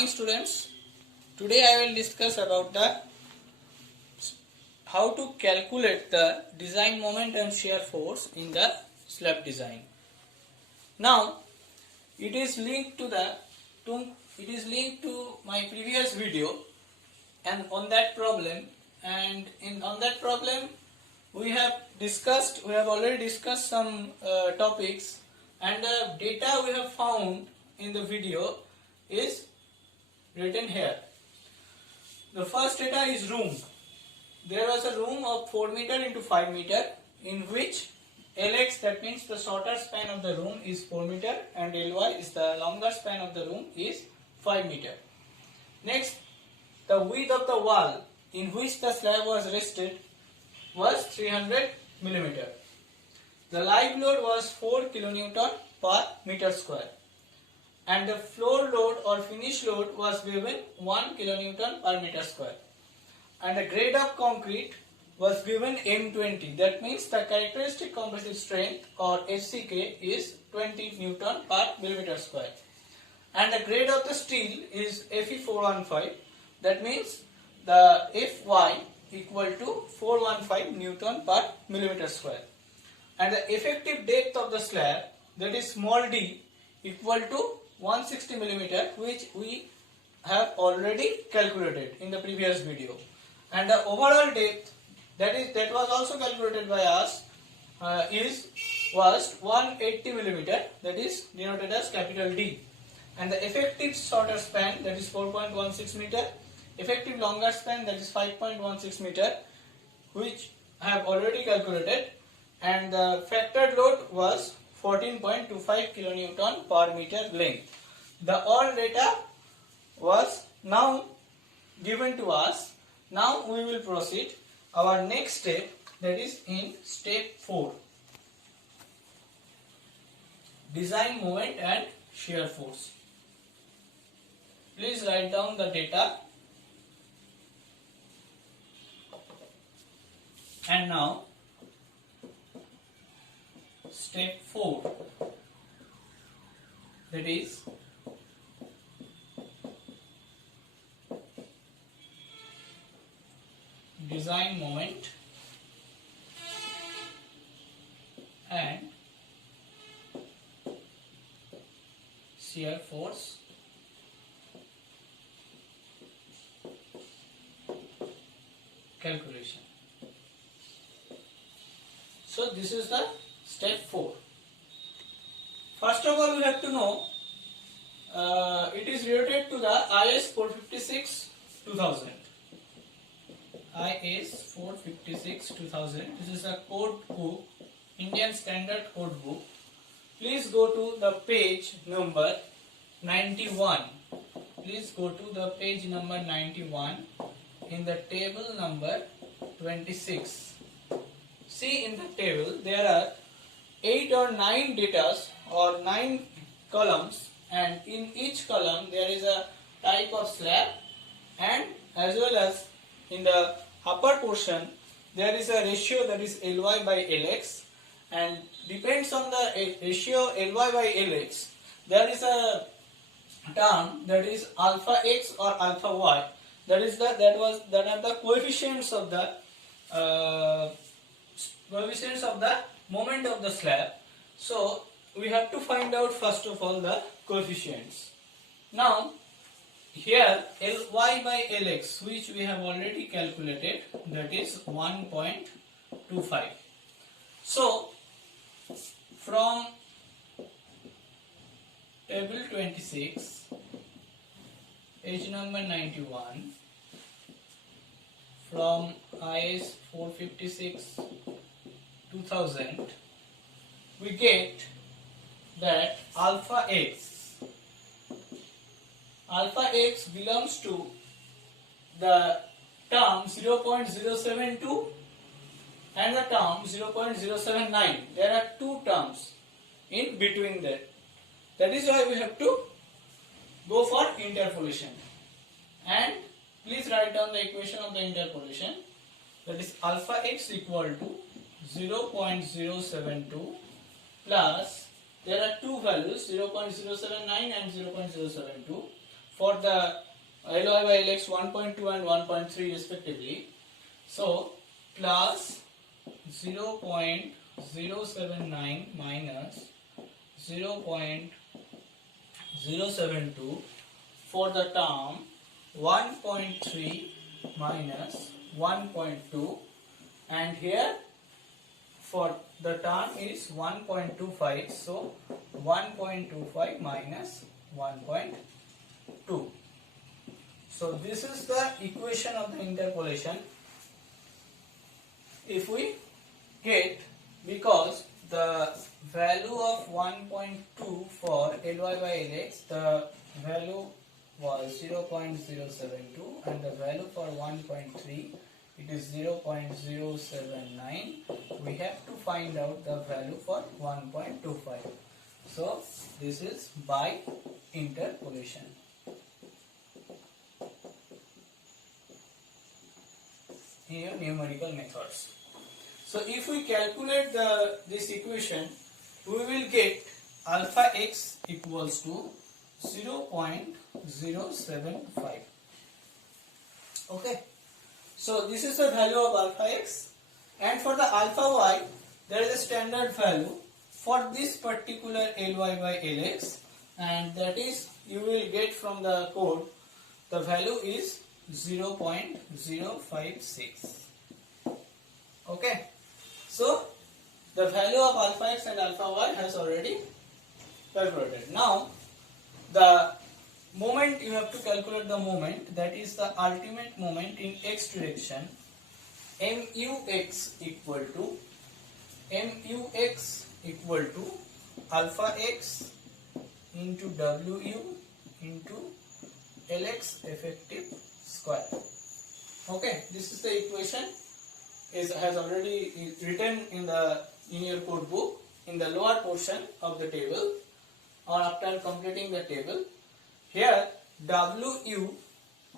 morning, students. Today I will discuss about the how to calculate the design moment and shear force in the slab design. Now it is linked to my previous video, and on that problem we have already discussed some topics, and the data we have found in the video is written here. The first data is room. There was a room of 4 meter into 5 meter, in which Lx, that means the shorter span of the room, is 4 meter, and Ly is the longer span of the room is 5 meter. Next, the width of the wall in which the slab was rested was 300 millimeter. The live load was 4 kilonewton per meter square, and the floor load or finish load was given 1 kilonewton per meter square, and the grade of concrete was given M20. That means the characteristic compressive strength or HCK is 20 Newton per millimeter square, and the grade of the steel is Fe415. That means the Fy equal to 415 Newton per millimeter square, and the effective depth of the slab, that is small d, equal to 160 millimeter, which we have already calculated in the previous video, and the overall depth that was also calculated by us was 180 millimeter, that is denoted as capital D, and the effective shorter span, that is 4.16 meter, effective longer span, that is 5.16 meter, which I have already calculated, and the factored load was 14.25 kilonewton per meter length. The all data was now given to us. Now we will proceed our next step, that is in step 4, design moment and shear force. Please write down the data. And now step 4, that is design moment and shear force calculation. So this is the step 4. First of all, we have to know it is related to the IS 456-2000. IS 456-2000. This is a code book, Indian Standard Code Book. Please go to the page number 91. Please go to the page number 91 in the table number 26. See, in the table there are 8 or 9 data or 9 columns, and in each column there is a type of slab, and as well as in the upper portion there is a ratio, that is Ly by Lx, and depends on the ratio Ly by Lx, there is a term, that is alpha x or alpha y, that are the coefficients of the moment of the slab. So we have to find out first of all the coefficients. Now here Ly by Lx, which we have already calculated, that is 1.25. So from table 26, page number 91, from IS 456-2000, we get that alpha x belongs to the term 0.072 and the term 0.079. There are two terms in between that. That is why we have to go for interpolation. And please write down the equation of the interpolation. That is alpha x equal to 0.072 plus, there are two values, 0.079 and 0.072, for the LY by LX 1.2 and 1.3 respectively. So plus 0.079 minus 0.072 for the term 1.3 minus 1.2, and here for the term is 1.25, so 1.25 minus 1.2. So this is the equation of the interpolation. If we get, because the value of 1.2 for Ly by Lx, the value was 0.072, and the value for 1.3 it is 0.079. We have to find out the value for 1.25. So this is by interpolation. Here numerical methods. So if we calculate this equation, we will get alpha x equals to 0.075. Okay. So this is the value of alpha x, and for the alpha y there is a standard value for this particular Ly by Lx, and that is you will get from the code, the value is 0.056. Okay. So the value of alpha x and alpha y has already calculated. Now the moment, you have to calculate the moment, that is the ultimate moment in x direction. Mux equal to alpha x into Wu into Lx effective square. Okay, this is the equation, has already written in your code book in the lower portion of the table, or after completing the table. Here Wu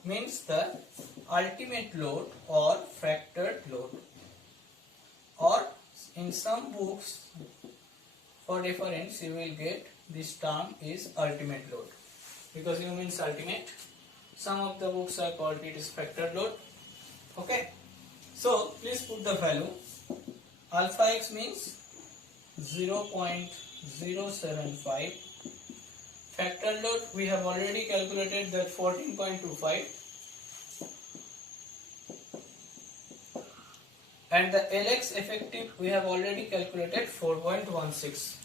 means the ultimate load or factored load, or in some books for reference you will get this term is ultimate load, because U means ultimate. Some of the books are called it is factored load. Okay, so please put the value. Alpha x means 0.075. Factor load we have already calculated, that 14.25, and the Lx effective we have already calculated 4.16,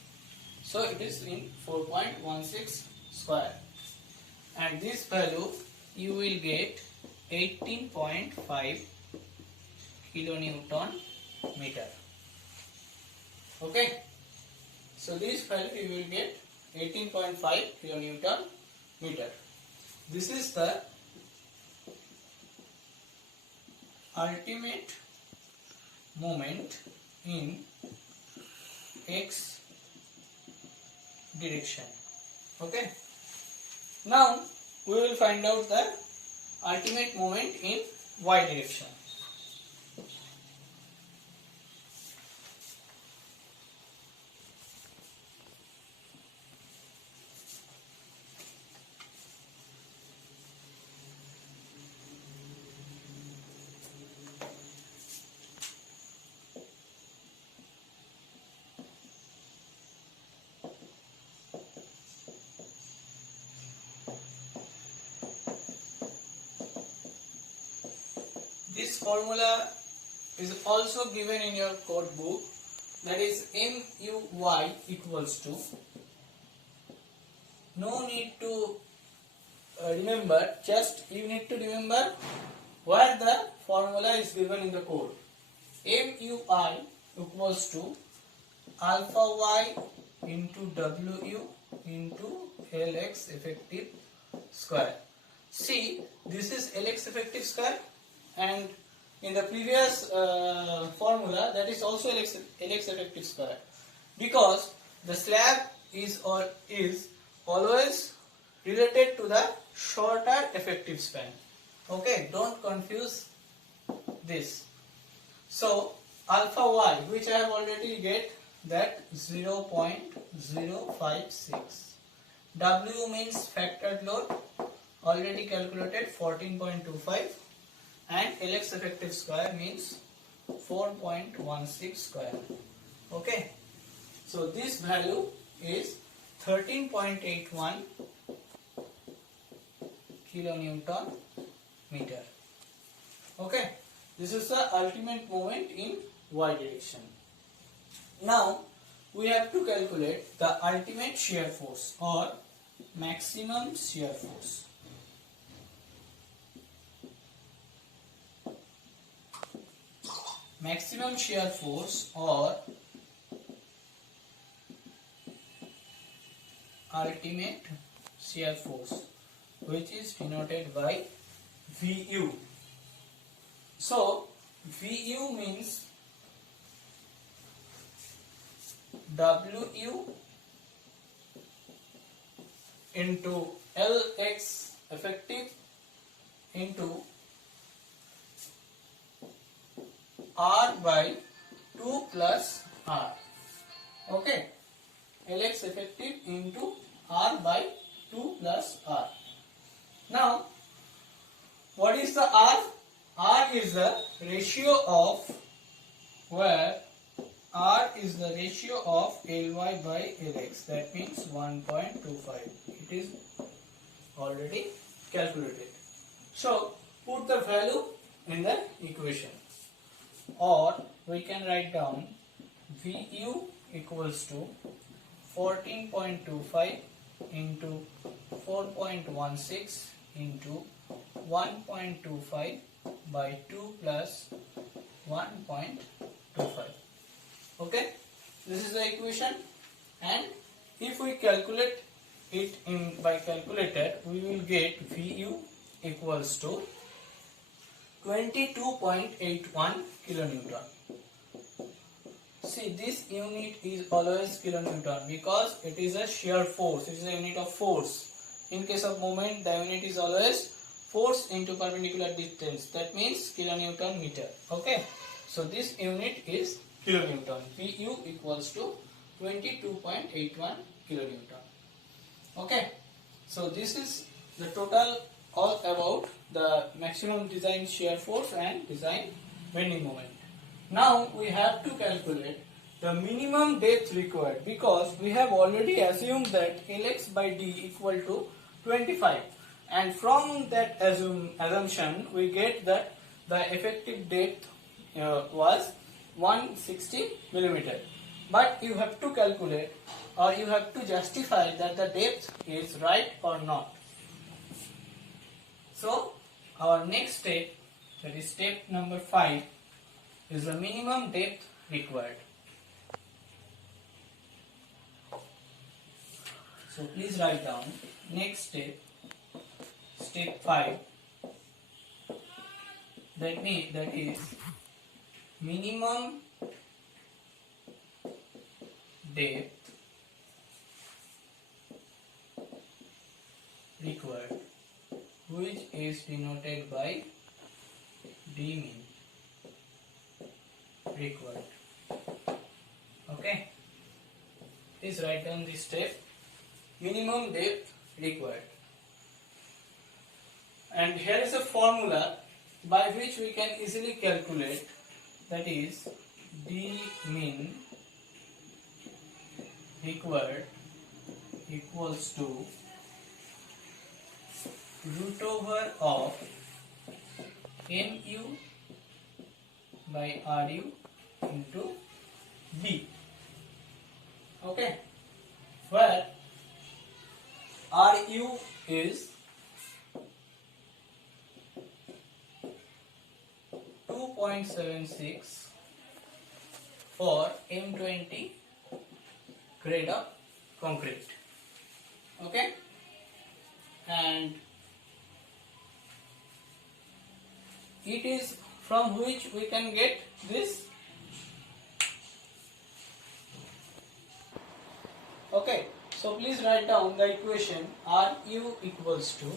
so it is in 4.16 square, and this value you will get 18.5 kilonewton meter. Okay, so this value you will get 18.5 kilonewton meter. This is the ultimate moment in x direction. Okay. Now we will find out the ultimate moment in y direction. This formula is also given in your code book, that is MUY equals to, no need to remember, just you need to remember where the formula is given in the code. MUI equals to alpha y into W into Lx effective square. See, this is Lx effective square, and in the previous formula that is also Lx effective square, because the slab is always related to the shorter effective span. Okay, don't confuse this. So alpha y, which I have already get, that 0.056. W means factored load already calculated 14.25 and Lx effective square means 4.16 square. Okay, so this value is 13.81 kilonewton meter. Okay, this is the ultimate moment in y direction. Now we have to calculate the ultimate shear force or maximum shear force. Maximum shear force or ultimate shear force, which is denoted by Vu. So Vu means Wu into Lx effective into R by 2 plus R. Okay, Lx effective into R by 2 plus R. Now, what is the R? R is the ratio of where R is the ratio of Ly by Lx. That means 1.25. It is already calculated. So, put the value in the equation. Or we can write down Vu equals to 14.25 into 4.16 into 1.25 by 2 plus 1.25. Okay, this is the equation, and if we calculate it by calculator, we will get Vu equals to 22.81 kilonewton. See, this unit is always kilonewton because it is a shear force. It is a unit of force. In case of moment, the unit is always force into perpendicular distance. That means kilonewton meter. Okay. So this unit is kilonewton. Vu equals to 22.81 kilonewton. Okay. So this is the total all about the maximum design shear force and design bending moment. Now we have to calculate the minimum depth required because we have already assumed that Lx by d equal to 25, and from that assumption we get that the effective depth was 160 millimeter. But you have to calculate or you have to justify that the depth is right or not. So our next step, that is step number 5, is the minimum depth required. So please write down next step, step 5, that is minimum depth required, which is denoted by d min required. Okay, please write down this step, minimum depth required, and here is a formula by which we can easily calculate, that is d min required equals to root over of mu by Ru into B. Okay, where Ru is 2.76 for M20 grade of concrete. Okay, and it is from which we can get this. Okay, so please write down the equation Ru equals to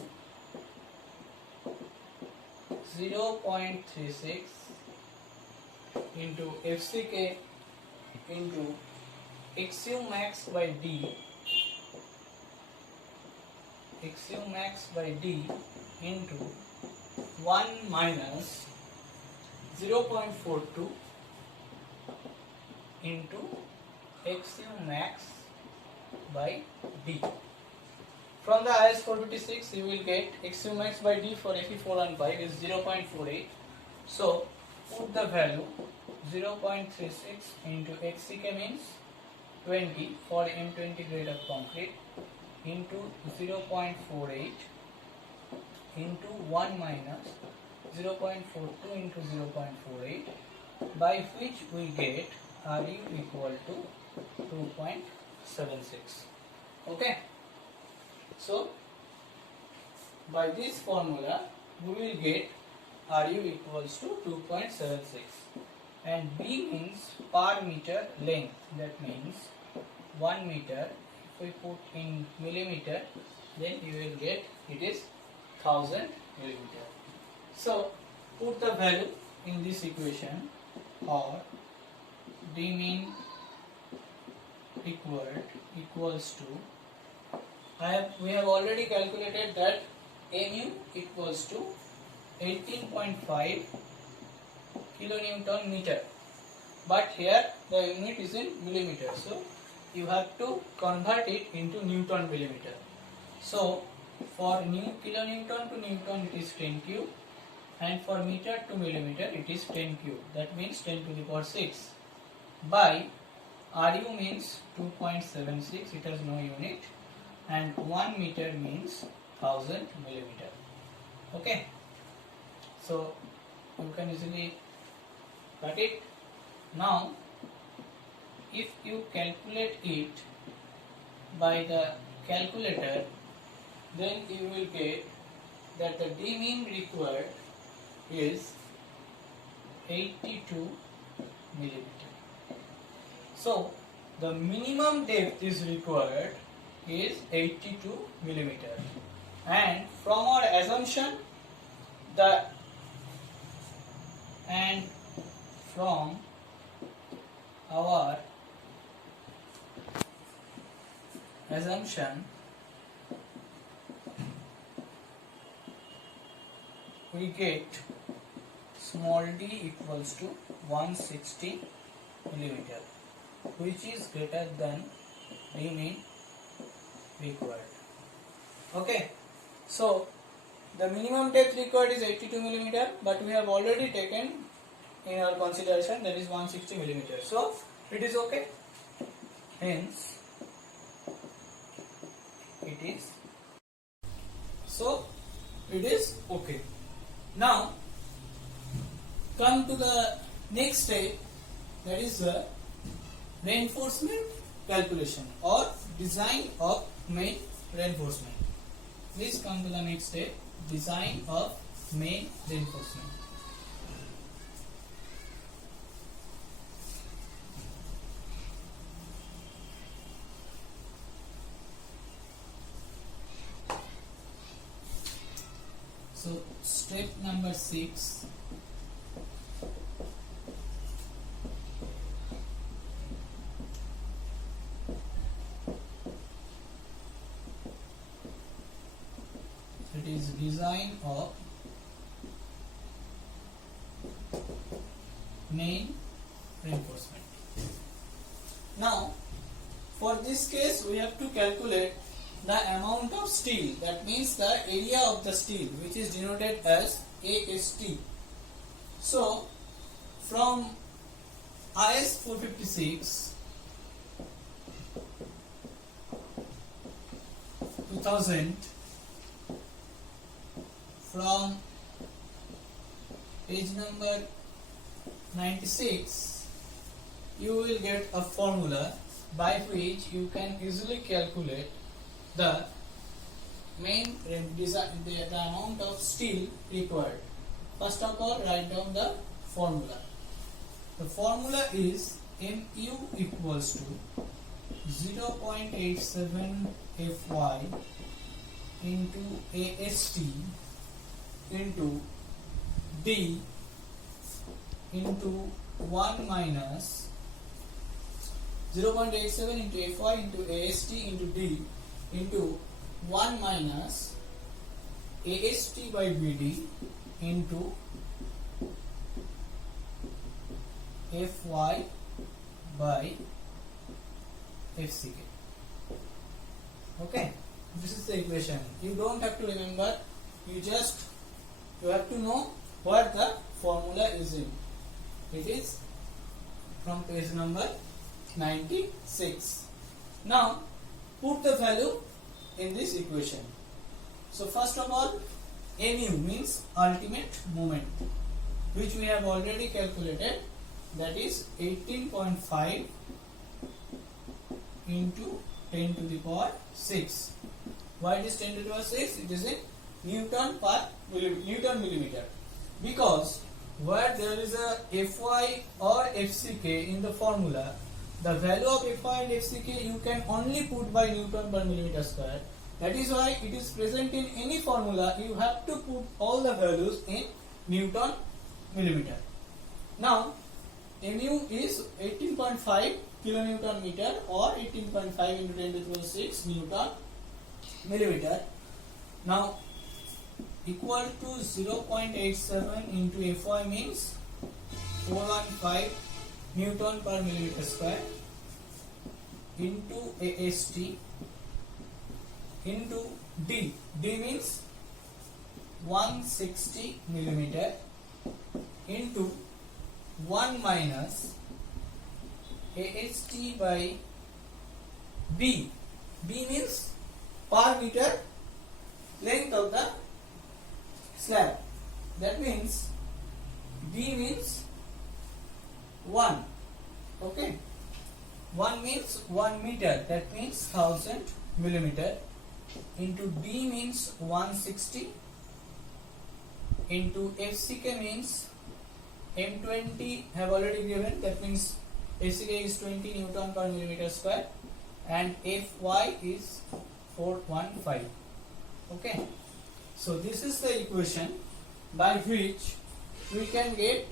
0.36 into FCK into XU max by D xu max by d into 1 minus 0.42 into xu max by d. From the IS 456 you will get xu max by d for Fe415 is 0.48. So put the value 0.36 into xck means 20 for M20 grade of concrete into 0.48 into 1 minus 0.42 into 0.48, by which we get Ru equal to 2.76. Okay. So by this formula we will get Ru equals to 2.76, and B means per meter length, that means 1 meter. If we put in millimeter, then you will get it is 1000 millimeter. So put the value in this equation, or D mean equals to, we have already calculated that mu equals to 18.5 kilonewton meter, but here the unit is in millimeter, so you have to convert it into Newton millimeter. So for new kilonewton to Newton it is 10 cube, and for meter to millimeter it is 10 cube, that means 10 to the power 6, by Ru means 2.76, it has no unit, and 1 meter means 1000 millimeter. Okay, so you can easily cut it. Now if you calculate it by the calculator, then you will get that the D mean required is 82 millimeter. So the minimum depth is required is 82 millimeter, and from our assumption we get small d equals to 160 millimeter, which is greater than D mean required. Okay, so the minimum depth required is 82 millimeter, but we have already taken in our consideration that is 160 millimeter, so it is okay. Hence it is okay. Now come to the next step, that is the reinforcement calculation or design of main reinforcement. Please come to the next step, design of main reinforcement. So step number 6, it is design of main reinforcement. Now for this case we have to calculate the amount of steel, that means the area of the steel, which is denoted as AST. So from IS 456 2000, from page number 96, you will get a formula by which you can easily calculate the main design, the amount of steel required. First of all, write down the formula. The formula is Mu equals to 0.87 Fy into AST into D into 1 minus 0.87 into Fy into AST into D into 1 minus AST by BD into FY by FCK. Okay, this is the equation. You don't have to remember, you have to know what the formula is in. It is from page number 96. Now put the value in this equation. So first of all, mu means ultimate moment, which we have already calculated, that is 18.5 into 10 to the power 6. Why it is 10 to the power 6? It is in Newton millimeter, because where there is a Fy or FCK in the formula, the value of Fy and FCK you can only put by Newton per millimeter square. That is why it is present in any formula, you have to put all the values in Newton millimeter. Now mu is 18.5 kilonewton meter or 18.5 into 10 to the power 6 Newton millimeter. Now equal to 0.87 into Fy means 415 Newton per millimeter square into AST into D. D means 160 millimeter into 1 minus AST by B. B means per meter length of the slab. That means B means 1. Okay. 1 means 1 meter. That means 1000 millimeter. Into D means 160. Into FCK means M20 have already given. That means FCK is 20 Newton per millimeter square. And Fy is 415. Okay. So this is the equation by which we can get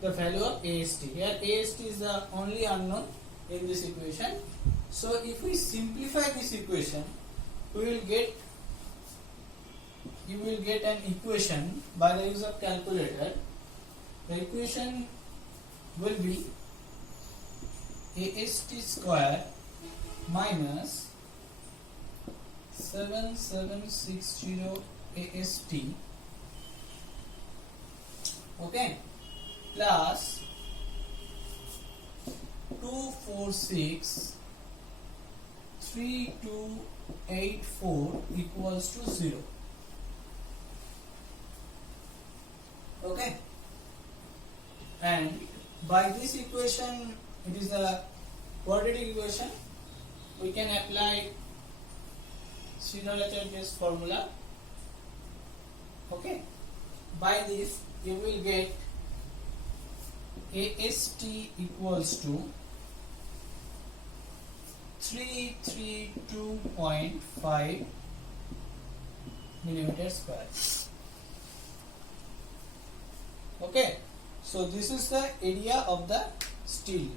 the value of AST. Here AST is the only unknown in this equation. So if we simplify this equation, you will get an equation by the use of calculator. The equation will be AST square minus 7760 AST, okay, plus 246 3284 equals to 0. Okay, and by this equation, it is a quadratic equation, we can apply Sridhar-Acharya's formula. Okay, by this you will get AST equals to 332.5 millimeter square. Okay, so this is the area of the steel.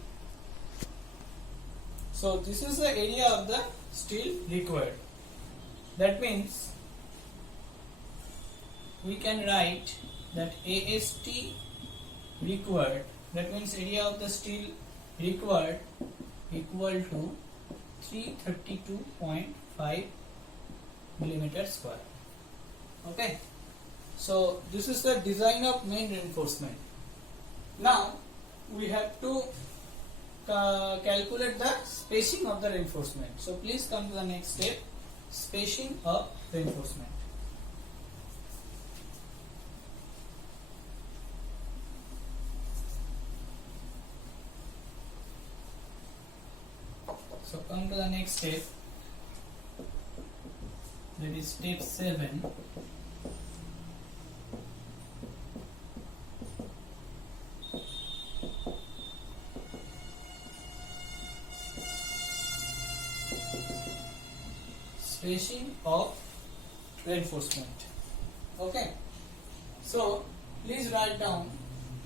So this is the area of the steel required. That means we can write that AST required, that means area of the steel required, equal to 332.5 millimeter square. Okay, so this is the design of main reinforcement. Now we have to calculate the spacing of the reinforcement. So please come to the next step, spacing of reinforcement. So come to the next step, that is step 7. Spacing of reinforcement. Okay, so please write down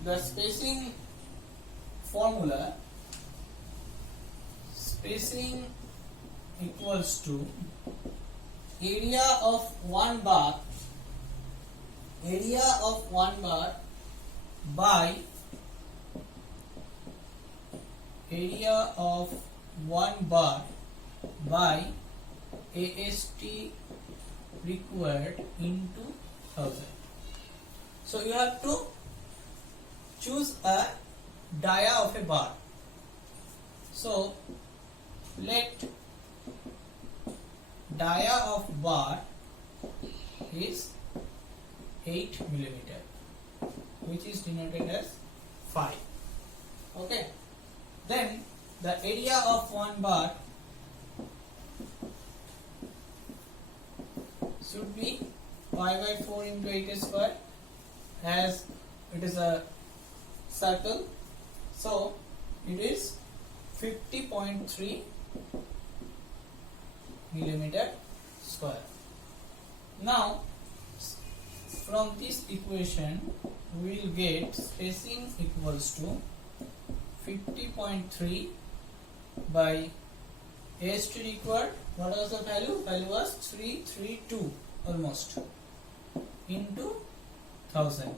the spacing formula. Spacing equals to area of one bar by area of one bar by AST required into 1000. So you have to choose a dia of a bar. So let dia of bar is 8 millimeter, which is denoted as 5. Okay. Then the area of one bar should be pi by 4 into 8 square, as it is a circle. So it is 50.3 millimeter square. Now from this equation we will get spacing equals to 50.3 by AST required. What was the value? Value was 332 almost into 1000.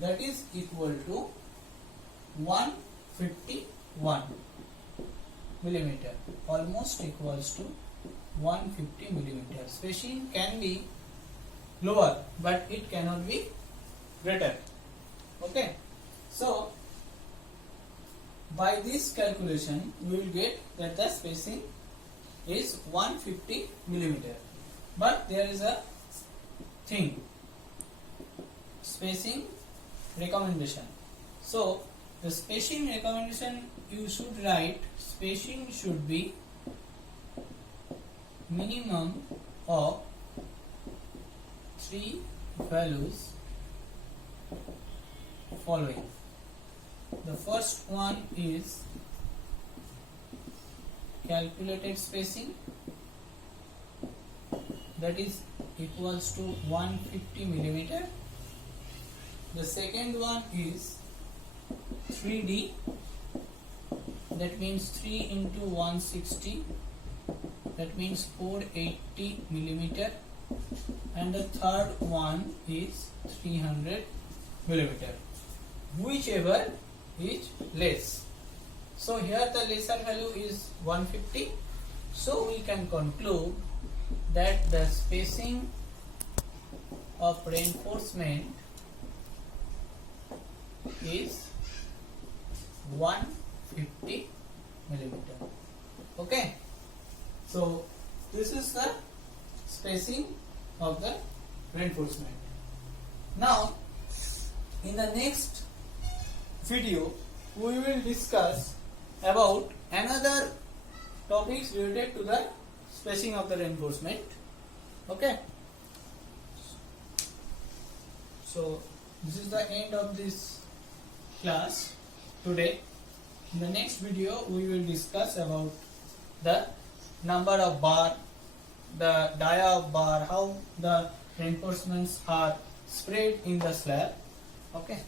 That is equal to 151 millimeter, almost equals to 150 millimeter. Spacing can be lower, but it cannot be greater. Okay. So by this calculation we will get that the spacing is 150 millimeter. But there is a thing, spacing recommendation. So the spacing recommendation, you should write spacing should be minimum of 3 values following. The first one is calculated spacing, that is equals to 150 millimeter. The second one is 3D, that means 3 into 160, that means 480 millimeter. And the third one is 300 millimeter, whichever is less. So here the lesser value is 150. So we can conclude that the spacing of reinforcement is 150 millimeter. Okay. So this is the spacing of the reinforcement. Now in the next video we will discuss about another topics related to the spacing of the reinforcement. Okay. So this is the end of this class today. In the next video we will discuss about the number of bar, the dia of bar, how the reinforcements are spread in the slab. Okay.